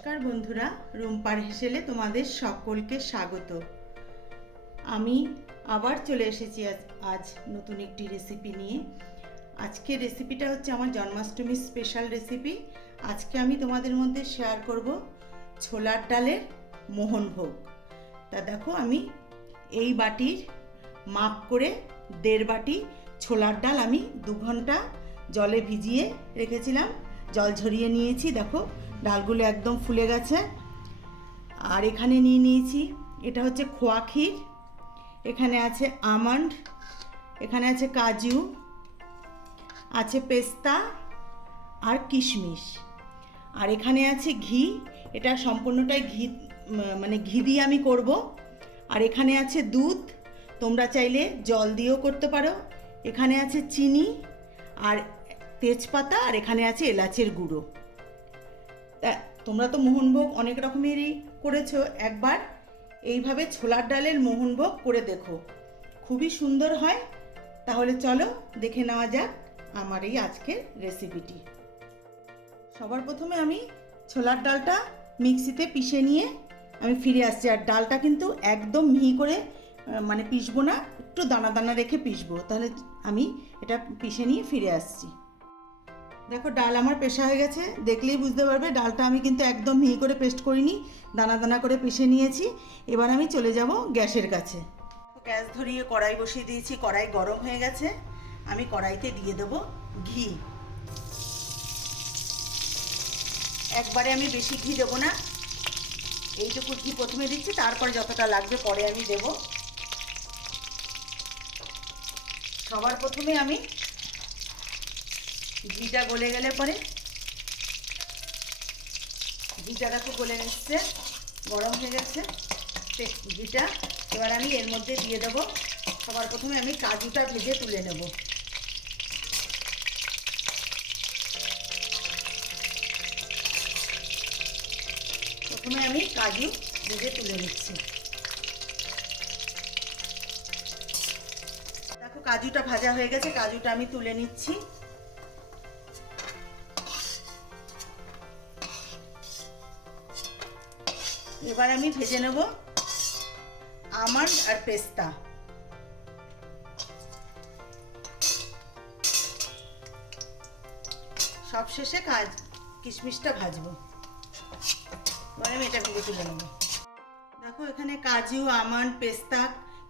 নমস্কার বন্ধুরা, রুম্পার হেসেলে তোমাদের সকলকে স্বাগত। আমি আবার চলে এসেছি আজ নতুন একটি রেসিপি নিয়ে। আজকের রেসিপিটা হচ্ছে আমার জন্মাষ্টমীর স্পেশাল রেসিপি। আজকে আমি তোমাদের মধ্যে শেয়ার করব ছোলার ডালের মোহনভোগ। তা দেখো, আমি এই বাটির মাপ করে 1.5 বাটি ছোলার ডাল আমি 2 ঘন্টা জলে ভিজিয়ে রেখেছিলাম। জল ঝরিয়ে নিয়েছি। দেখো, ডালগুলো একদম ফুলে গেছে। আর এখানে নিয়ে নিয়েছি, এটা হচ্ছে খোয়া ক্ষীর, এখানে আছে আমন্ড, এখানে আছে কাজু, আছে পেস্তা আর কিশমিশ, আর এখানে আছে ঘি। এটা সম্পূর্ণটাই ঘি, মানে ঘি দিয়ে আমি করব। আর এখানে আছে দুধ, তোমরা চাইলে জল দিয়েও করতে পারো। এখানে আছে চিনি আর তেজপাতা, আর এখানে আছে এলাচের গুঁড়ো। তা তোমরা তো মোহনভোগ অনেক রকমেরই করেছো, একবার এইভাবে ছোলার ডালের মোহনভোগ করে দেখো, খুবই সুন্দর হয়। তাহলে চলো দেখে নেওয়া যাক আমার এই আজকের রেসিপিটি। সবার প্রথমে আমি ছোলার ডালটা মিক্সিতে পিষে নিয়ে আমি ফিরে আসছি। আর ডালটা কিন্তু একদম মিহি করে মানে পিষবো না, একটু দানা দানা রেখে পিষবো। তাহলে আমি এটা পিষে নিয়ে ফিরে আসছি। দেখো, ডাল আমার পেশা হয়ে গেছে, দেখলেই বুঝতে পারবে। ডালটা আমি কিন্তু একদম মিহি করে পেস্ট করিনি, দানা দানা করে পিষে নিয়েছি। এবার আমি চলে যাব গ্যাসের কাছে। গ্যাস ধরিয়ে কড়াই বসিয়ে দিয়েছি, কড়াই গরম হয়ে গেছে। আমি কড়াইতে দিয়ে দেবো ঘি। একবারে আমি বেশি ঘি দেবো না, এইটুকু ঘি প্রথমে দিচ্ছি, তারপরে যতটা লাগবে পরে আমি দেব। সবার প্রথমে আমি ঘিটা গলে গেলে পরে, ঘিটা দেখো গলে এসছে, গরম হয়ে গেছে ঘিটা। এবার আমি এর মধ্যে দিয়ে দেবো, সবার প্রথমে আমি কাজুটা ভেজে তুলে নেব। প্রথমে আমি কাজু ভেজে তুলে নিচ্ছি। দেখো, কাজুটা ভাজা হয়ে গেছে, কাজুটা আমি তুলে নিচ্ছি। এবার আমি ভেজে নেব আমন্ড আর পেস্তা। সবশেষে কিশমিশটা ভাজবো। এবার আমি এটা ভেজে তুলে নেব। দেখো, এখানে কাজু, আমন্ড, পেস্তা,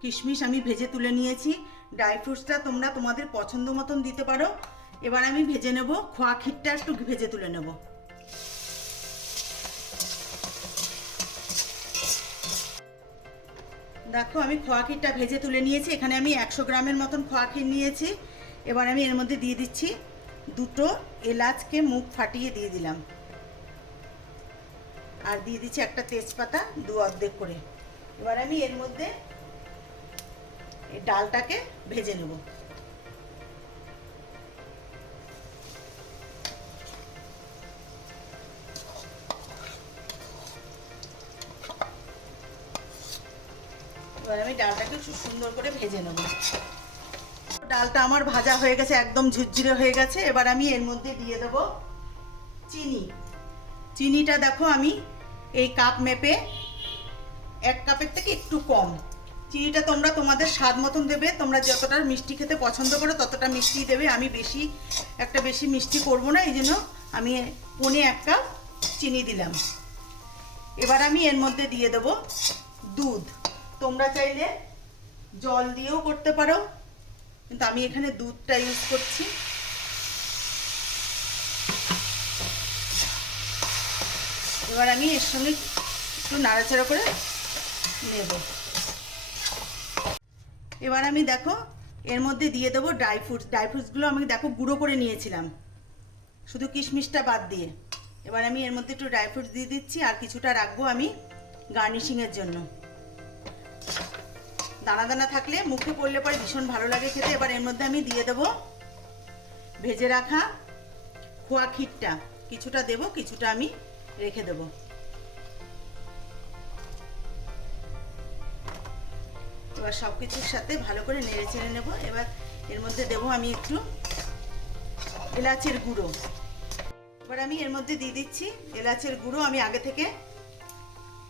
কিশমিশ আমি ভেজে তুলে নিয়েছি। ড্রাই ফ্রুটসটা তোমরা তোমাদের পছন্দ মতন দিতে পারো। এবার আমি ভেজে নেব খোয়া ক্ষীরটা, একটু ভেজে তুলে নেব। দেখো, আমি খোয়া ক্ষীরটা ভেজে তুলে নিয়েছি। এখানে আমি 100 গ্রামের মতন খোয়া ক্ষীর নিয়েছি। এবার আমি এর মধ্যে দিয়ে দিচ্ছি 2টো এলাচকে মুখ ফাটিয়ে দিয়ে দিলাম, আর দিয়ে দিচ্ছি একটা তেজপাতা 2 অর্ধেক করে। এবার আমি এর মধ্যে এই ডালটাকে ভেজে নেব। এবার আমি ডালটাকে খুব সুন্দর করে ভেজে নেব। ডালটা আমার ভাজা হয়ে গেছে, একদম ঝুরঝুরে হয়ে গেছে। এবার আমি এর মধ্যে দিয়ে দেব চিনি। চিনিটা দেখো, আমি এই কাপ মেপে 1 কাপের থেকে একটু কম। চিনিটা তোমরা তোমাদের স্বাদ মতন দেবে, তোমরা যতটা মিষ্টি খেতে পছন্দ করো ততটা মিষ্টি দেবে। আমি বেশি মিষ্টি করব না, এই জন্য আমি 1.25 কাপ চিনি দিলাম। এবার আমি এর মধ্যে দিয়ে দেব দুধ। তোমরা চাইলে জল দিয়েও করতে পারো, কিন্তু আমি এখানে দুধটা ইউজ করছি। এবার আমি এর সঙ্গে একটু নাড়াচাড়া করে নেব। এবার আমি দেখো এর মধ্যে দিয়ে দেবো ড্রাই ফ্রুটসগুলো আমি দেখো গুঁড়ো করে নিয়েছিলাম, শুধু কিশমিশটা বাদ দিয়ে। এবার আমি এর মধ্যে একটু ড্রাই ফ্রুটস দিয়ে দিচ্ছি, আর কিছুটা রাখবো আমি গার্নিশিংয়ের জন্য। দানা দানা থাকলে মুখে পড়লে পরে ভীষণ ভালো লাগে খেতে। এবার এর মধ্যে আমি দিয়ে দেবো ভেজে রাখা খোয়া ক্ষীরটা, কিছুটা দেবো, কিছুটা আমি রেখে দেবো। এবার সব কিছুর সাথে ভালো করে নেড়ে চেড়ে নেব। এবার এর মধ্যে দেবো আমি একটু এলাচের গুঁড়ো। এবার আমি এর মধ্যে দিয়ে দিচ্ছি এলাচের গুঁড়ো। আমি আগে থেকে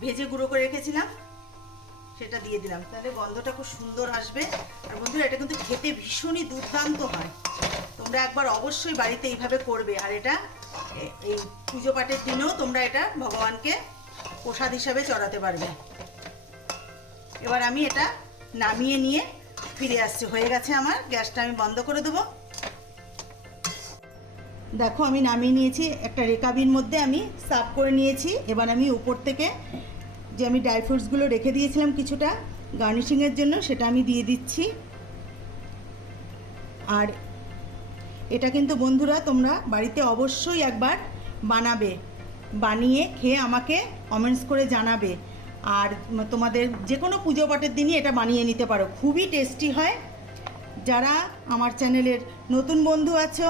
ভেজে গুঁড়ো করে রেখেছিলাম, সেটা দিয়ে দিলাম, তাহলে গন্ধটা খুব সুন্দর আসবে। আর বন্ধুরা এটা কিন্তু খেতে ভীষণই দুর্দান্ত হয়, তোমরা একবার অবশ্যই বাড়িতে এইভাবে করবে। আর এটা এই পুজো পাঠের দিনেও তোমরা এটা ভগবানকে প্রসাদ হিসাবে চড়াতে পারবে। এবার আমি এটা নামিয়ে নিয়ে ফিরে আসছি, হয়ে গেছে আমার। গ্যাসটা আমি বন্ধ করে দেবো। দেখো আমি নামিয়ে নিয়েছি, একটা রেকাবির মধ্যে আমি সার্ভ করে নিয়েছি। এবার আমি উপর থেকে যে আমি ড্রাই ফ্রুটসগুলো রেখে দিয়েছিলাম কিছুটা গার্নিশিংয়ের জন্য, সেটা আমি দিয়ে দিচ্ছি। আর এটা কিন্তু বন্ধুরা তোমরা বাড়িতে অবশ্যই একবার বানাবে, বানিয়ে খেয়ে আমাকে কমেন্টস করে জানাবে। আর তোমাদের যে কোনো পুজো পাঠের দিনই এটা বানিয়ে নিতে পারো, খুবই টেস্টি হয়। যারা আমার চ্যানেলের নতুন বন্ধু আছো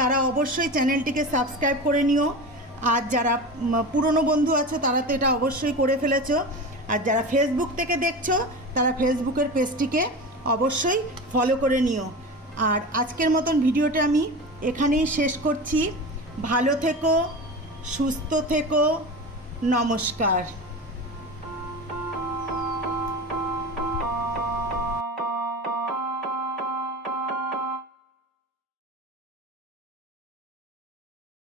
তারা অবশ্যই চ্যানেলটিকে সাবস্ক্রাইব করে নিও। আর যারা পুরনো বন্ধু আছো তারা তো এটা অবশ্যই করে ফেলেছো। আর যারা ফেসবুক থেকে দেখছো তারা ফেসবুকের পেজটিকে অবশ্যই ফলো করে নিও। আর আজকের মতন ভিডিওটা আমি এখানেই শেষ করছি। ভালো থেকো, সুস্থ থেকো, নমস্কার।